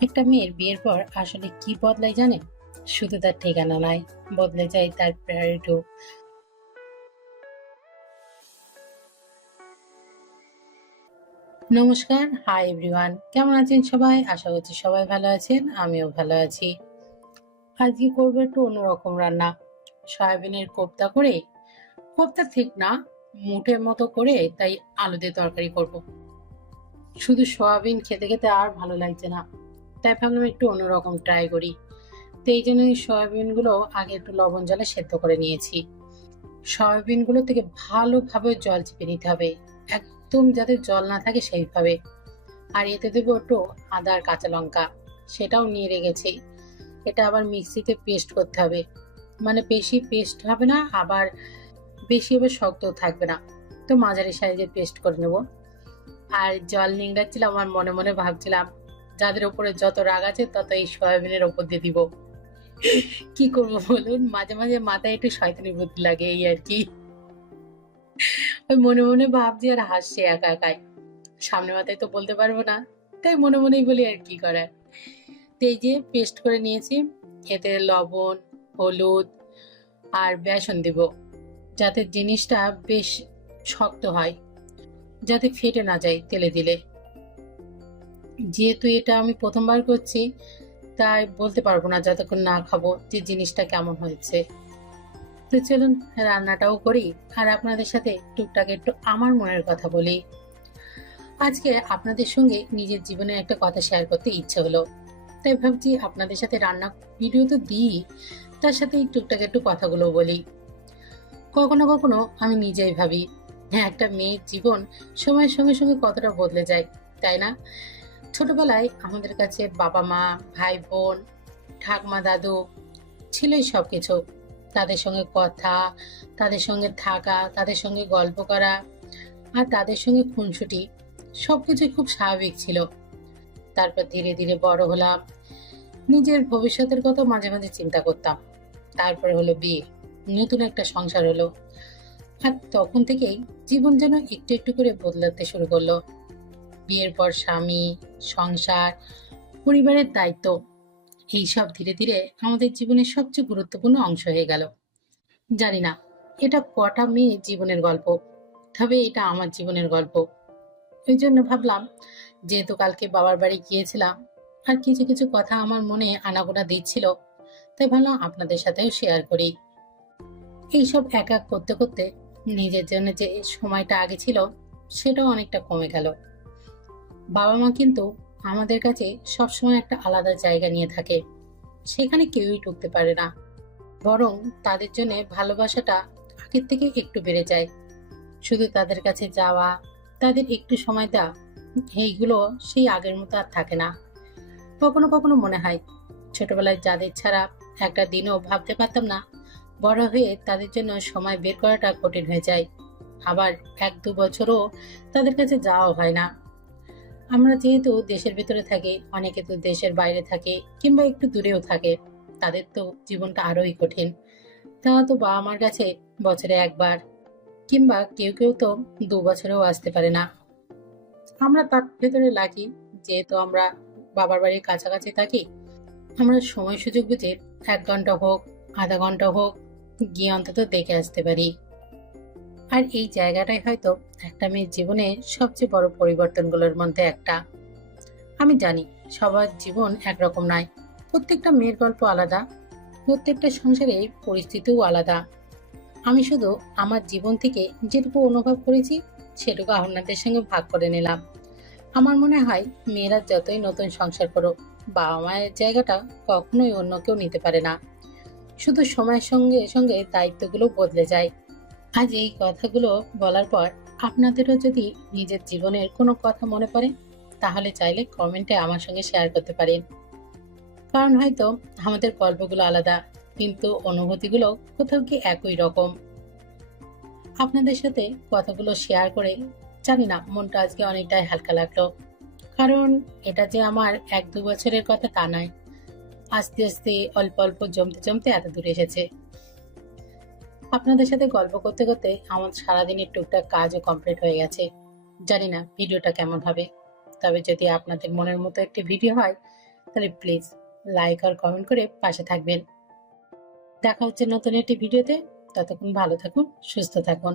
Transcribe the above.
একটা মেয়ের বিয়ের পর আসলে কি বদলায় জানেন? শুধু তার ঠিকানা নয়, বদলে যায় তার প্রায়োরিটিও। নমস্কার, হাই এভরিওয়ান, কেমন আছেন সবাই? আশা করছি সবাই ভালো আছেন, আমিও ভালো আছি। আজকে করবো একটু অন্যরকম রান্না। সয়াবিনের কোপ্তা করে, কোপ্তা ঠিক না, মুঠের মতো করে, তাই আলু দিয়ে তরকারি করব। শুধু সয়াবিন খেতে খেতে আর ভালো লাগছে না, তাই ভাবলাম একটু অন্যরকম ট্রাই করি। তো এই জন্যই সয়াবিন গুলো আগে একটু লবণ জলে সেদ্ধ করে নিয়েছি। সয়াবিন গুলো থেকে ভালোভাবে জল চিপে নিতে হবে, একদম যাতে জল না থাকে সেইভাবে। আর এতে দেবো একটু আদা আর কাঁচা লঙ্কা, সেটাও নিয়ে রেখেছি। এটা আবার মিক্সিতে পেস্ট করতে হবে, মানে বেশি পেস্ট হবে না, আবার বেশি আবার শক্ত থাকবে না। তো মাঝারি সাইজের পেস্ট করে নেব। আর জল নিংড়াচ্ছিলাম, আমার মনে মনে ভাবছিলাম যাদের উপরে যত রাগ আছে তত এই সয়াবিনের ওপর দিয়ে দিব। কি করবো বলুন, মাঝে মাঝে মাথায় একটু শয়তানি বুদ্ধি লাগে, এই আর কি। ওই মনে মনে ভাবছি আর হাসছি একা একাই। সামনে মাথায় তো বলতে পারবো না, তাই মনে মনেই বলি আর কি করার। তো এই যে পেস্ট করে নিয়েছি, এতে লবণ, হলুদ আর বেসন দিব, যাতে জিনিসটা বেশ শক্ত হয়, যাতে ফেটে না যায় তেলে দিলে। যেহেতু এটা আমি প্রথমবার করছি, তাই বলতে পারবো না যতক্ষণ না খাবো যে জিনিসটা কেমন হয়েছে। তো চলুন রান্নাটাও করি, আর আপনাদের সাথে টুকটাক একটু আমার মনের কথা বলি। আজকে আপনাদের সঙ্গে নিজের জীবনের একটা কথা শেয়ার করতে ইচ্ছে হলো, তাই ভাবছি আপনাদের সাথে রান্না ভিডিও তো দিই, তার সাথে এই টুকটাক একটু কথাগুলো বলি। কখনো কখনো আমি নিজেই ভাবি, হ্যাঁ, একটা মেয়ের জীবন সময়ের সঙ্গে সঙ্গে কতটা বদলে যায়, তাই না? ছোটবেলায় আমাদের কাছে বাবা মা, ভাই বোন, ঠাকমা দাদু ছিলই সবকিছু। তাদের সঙ্গে কথা, তাদের সঙ্গে থাকা, তাদের সঙ্গে গল্প করা, আর তাদের সঙ্গে খুনসুটি, সবকিছুই খুব স্বাভাবিক ছিল। তারপর ধীরে ধীরে বড় হলাম, নিজের ভবিষ্যতের কথা মাঝে মাঝে চিন্তা করতাম। তারপরে হলো বিয়ে, নতুন একটা সংসার হলো। আর তখন থেকেই জীবন যেন একটু একটু করে বদলাতে শুরু করলো। বিয়ের পর স্বামী, সংসার, পরিবারের দায়িত্ব, এইসব ধীরে ধীরে আমাদের জীবনের সবচেয়ে গুরুত্বপূর্ণ অংশ হয়ে গেল। জানি না এটা কটা মেয়ে জীবনের গল্প, তবে এটা আমার জীবনের গল্প। ওই জন্য ভাবলাম, যেহেতু কালকে বাবার বাড়ি গিয়েছিলাম, আর কিছু কিছু কথা আমার মনে আনাগোনা দিচ্ছিল, তাই ভাবলাম আপনাদের সাথেও শেয়ার করি। এইসব এক এক করতে করতে নিজের জন্য যে সময়টা আগে ছিল, সেটাও অনেকটা কমে গেল। বাবা মা কিন্তু আমাদের কাছে সবসময় একটা আলাদা জায়গা নিয়ে থাকে, সেখানে কেউই ঢুকতে পারে না। বরং তাদের জন্য ভালোবাসাটা আগের থেকে একটু বেড়ে যায়। শুধু তাদের কাছে যাওয়া, তাদের একটু সময় দেওয়া, এইগুলো সেই আগের মতো আর থাকে না। কখনো কখনো মনে হয়, ছোটবেলায় যাদের ছাড়া একটা দিনও ভাবতে পারতাম না, বড় হয়ে তাদের জন্য সময় বের করাটা কঠিন হয়ে যায়। আবার 1-2 বছরও তাদের কাছে যাওয়া হয় না। আমরা যেহেতু দেশের ভিতরে থাকি, অনেকে তো দেশের বাইরে থাকে কিংবা একটু দূরেও থাকে, তাদের তো জীবনটা আরোই কঠিন। তারা তো বাবা মার কাছে বছরে একবার, কিংবা কেউ কেউ তো 2 বছরেও আসতে পারে না। আমরা তার ভেতরে লাকি, যেহেতু আমরা বাবার বাড়ির কাছাকাছি থাকি। আমরা সময় সুযোগ বুঝে 1 ঘন্টা হোক, আধা ঘন্টা হোক, গিয়ে অন্তত দেখে আসতে পারি। আর এই জায়গাটাই হয়তো একটা মেয়ের জীবনে সবচেয়ে বড় পরিবর্তনগুলোর মধ্যে একটা। আমি জানি সবার জীবন একরকম নয়, প্রত্যেকটা মেয়ের গল্প আলাদা, প্রত্যেকটা সংসারে পরিস্থিতিও আলাদা। আমি শুধু আমার জীবন থেকে যেটুকু অনুভব করেছি, সেটুকু আপনাদের সঙ্গে ভাগ করে নিলাম। আমার মনে হয় মেয়েরা যতই নতুন সংসার করুক, বাবা মায়ের জায়গাটা কখনোই অন্য কেউ নিতে পারে না। শুধু সময়ের সঙ্গে সঙ্গে দায়িত্বগুলো বদলে যায়। আজ এই কথাগুলো বলার পর আপনাদেরও যদি নিজের জীবনের কোনো কথা মনে পড়ে, তাহলে চাইলে কমেন্টে আমার সঙ্গে শেয়ার করতে পারেন। কারণ হয়তো আমাদের গল্পগুলো আলাদা, কিন্তু অনুভূতিগুলো কোথাও কি একই রকম। আপনাদের সাথে কথাগুলো শেয়ার করে জানি না মনটা আজকে অনেকটাই হালকা লাগলো। কারণ এটা যে আমার 1-2 বছরের কথা তা নয়, আস্তে আস্তে অল্প অল্প জমতে জমতে এত দূর এসেছে। আপনাদের সাথে গল্প করতে করতে আমার সারাদিনের টুকটাক কাজও কমপ্লিট হয়ে গেছে। জানি না ভিডিওটা কেমন হবে, তবে যদি আপনাদের মনের মতো একটি ভিডিও হয়, তাহলে প্লিজ লাইক আর কমেন্ট করে পাশে থাকবেন। দেখা হচ্ছে নতুন একটি ভিডিওতে। ততক্ষণ ভালো থাকুন, সুস্থ থাকুন।